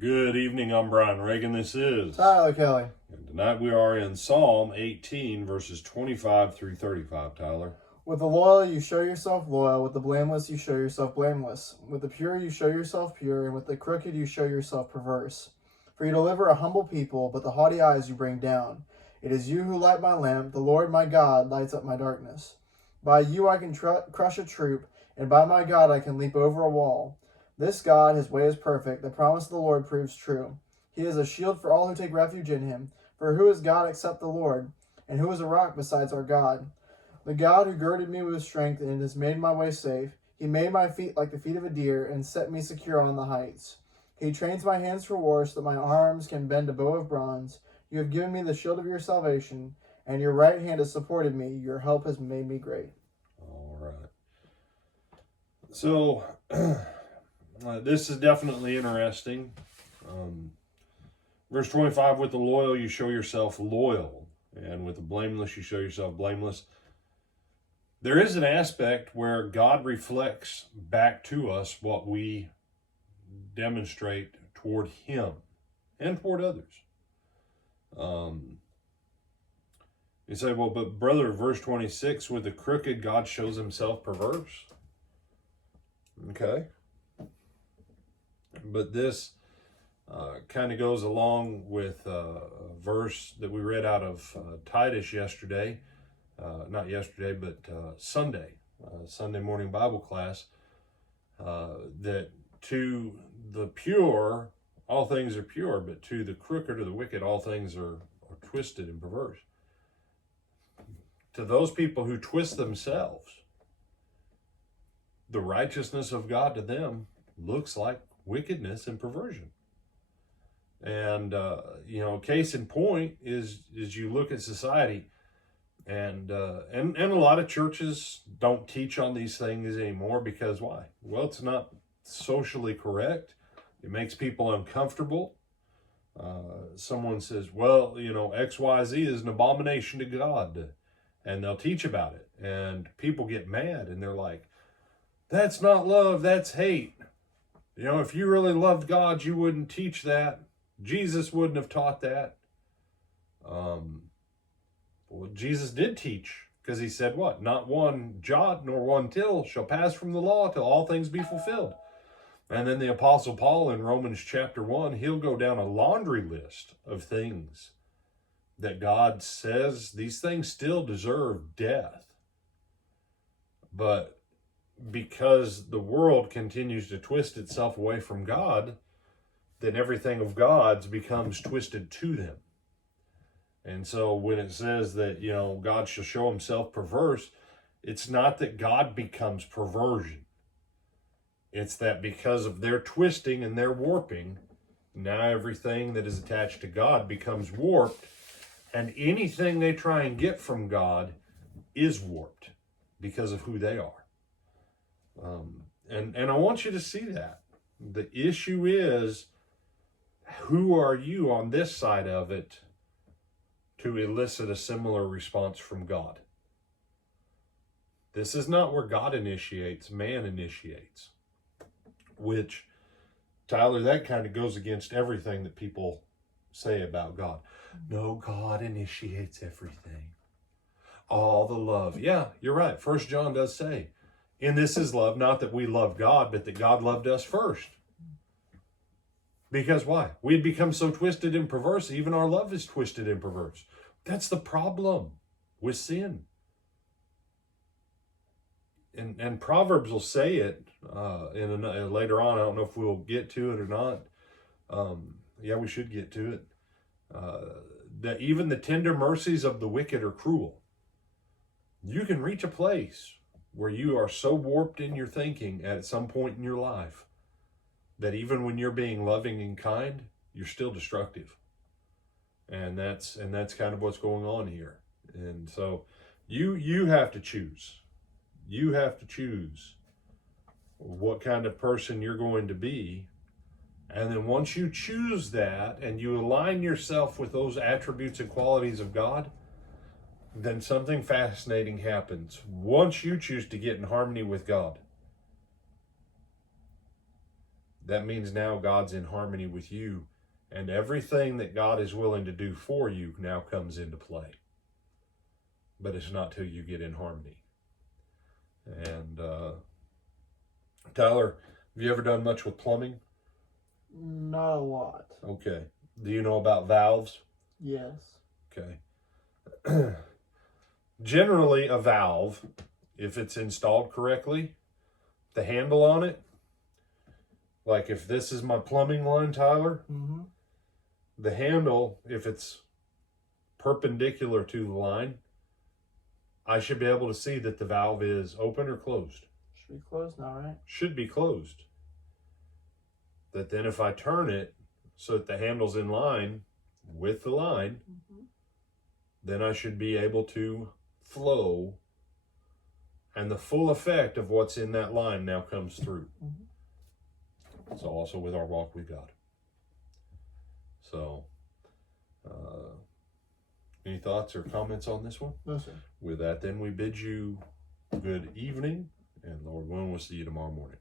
Good evening, I'm Brian Reagan. This is Tyler Kelly. And tonight we are in Psalm 18, verses 25 through 35, Tyler. With the loyal you show yourself loyal, with the blameless you show yourself blameless. With the pure you show yourself pure, and with the crooked you show yourself perverse. For you deliver a humble people, but the haughty eyes you bring down. It is you who light my lamp, the Lord my God lights up my darkness. By you I can crush a troop, and by my God I can leap over a wall. This God, his way is perfect, the promise of the Lord proves true. He is a shield for all who take refuge in him. For who is God except the Lord? And who is a rock besides our God? The God who girded me with strength and has made my way safe. He made my feet like the feet of a deer and set me secure on the heights. He trains my hands for war so that my arms can bend a bow of bronze. You have given me the shield of your salvation, and your right hand has supported me. Your help has made me great. All right. So, this is definitely interesting. Verse 25, with the loyal you show yourself loyal, and with the blameless you show yourself blameless. There is an aspect where God reflects back to us what we demonstrate toward him and toward others. You say, well, but brother, verse 26, with the crooked God shows himself perverse. Okay. But this kind of goes along with a verse that we read out of Titus yesterday. Not yesterday, but Sunday morning Bible class, that to the pure, all things are pure, but to the crooked or the wicked, all things are twisted and perverse. To those people who twist themselves, the righteousness of God to them looks like wickedness and perversion. And, case in point is you look at society, and a lot of churches don't teach on these things anymore because why? Well, it's not socially correct. It makes people uncomfortable. Someone says, well, XYZ is an abomination to God, and they'll teach about it. And people get mad, and they're like, that's not love, that's hate. If you really loved God, you wouldn't teach that. Jesus wouldn't have taught that. Well, Jesus did teach, because he said what? Not one jot nor one tittle shall pass from the law till all things be fulfilled. And then the Apostle Paul in Romans chapter 1, he'll go down a laundry list of things that God says these things still deserve death. But because the world continues to twist itself away from God, then everything of God's becomes twisted to them. And so when it says that, God shall show himself perverse, it's not that God becomes perversion. It's that because of their twisting and their warping, now everything that is attached to God becomes warped, and anything they try and get from God is warped because of who they are. And I want you to see that. The issue is, who are you on this side of it to elicit a similar response from God? This is not where God initiates, man initiates. Which, Tyler, that kind of goes against everything that people say about God. No, God initiates everything. All the love. Yeah, you're right. 1 John does say, in this is love, not that we love God, but that God loved us first. Because why? We had become so twisted and perverse, even our love is twisted and perverse. That's the problem with sin. And Proverbs will say it later on. I don't know if we'll get to it or not. Yeah, we should get to it. That even the tender mercies of the wicked are cruel. You can reach a place where you are so warped in your thinking at some point in your life that even when you're being loving and kind, you're still destructive. And that's kind of what's going on here. And so you have to choose. You have to choose what kind of person you're going to be. And then once you choose that and you align yourself with those attributes and qualities of God, then something fascinating happens. Once you choose to get in harmony with God, that means now God's in harmony with you, and everything that God is willing to do for you now comes into play. But it's not till you get in harmony. And Tyler, have you ever done much with plumbing? Not a lot. Okay. Do you know about valves? Yes. Okay. Generally, a valve, if it's installed correctly, the handle on it, like if this is my plumbing line, Tyler, Mm-hmm. the handle, if it's perpendicular to the line, I should be able to see that the valve is open or closed. Should be closed now, right? Should be closed. That then if I turn it so that the handle's in line with the line, Mm-hmm. then I should be able to flow, and the full effect of what's in that line now comes through. Mm-hmm. So also with our walk with God. So, any thoughts or comments on this one? No, sir. With that, then we bid you good evening, and Lord willing, we'll see you tomorrow morning.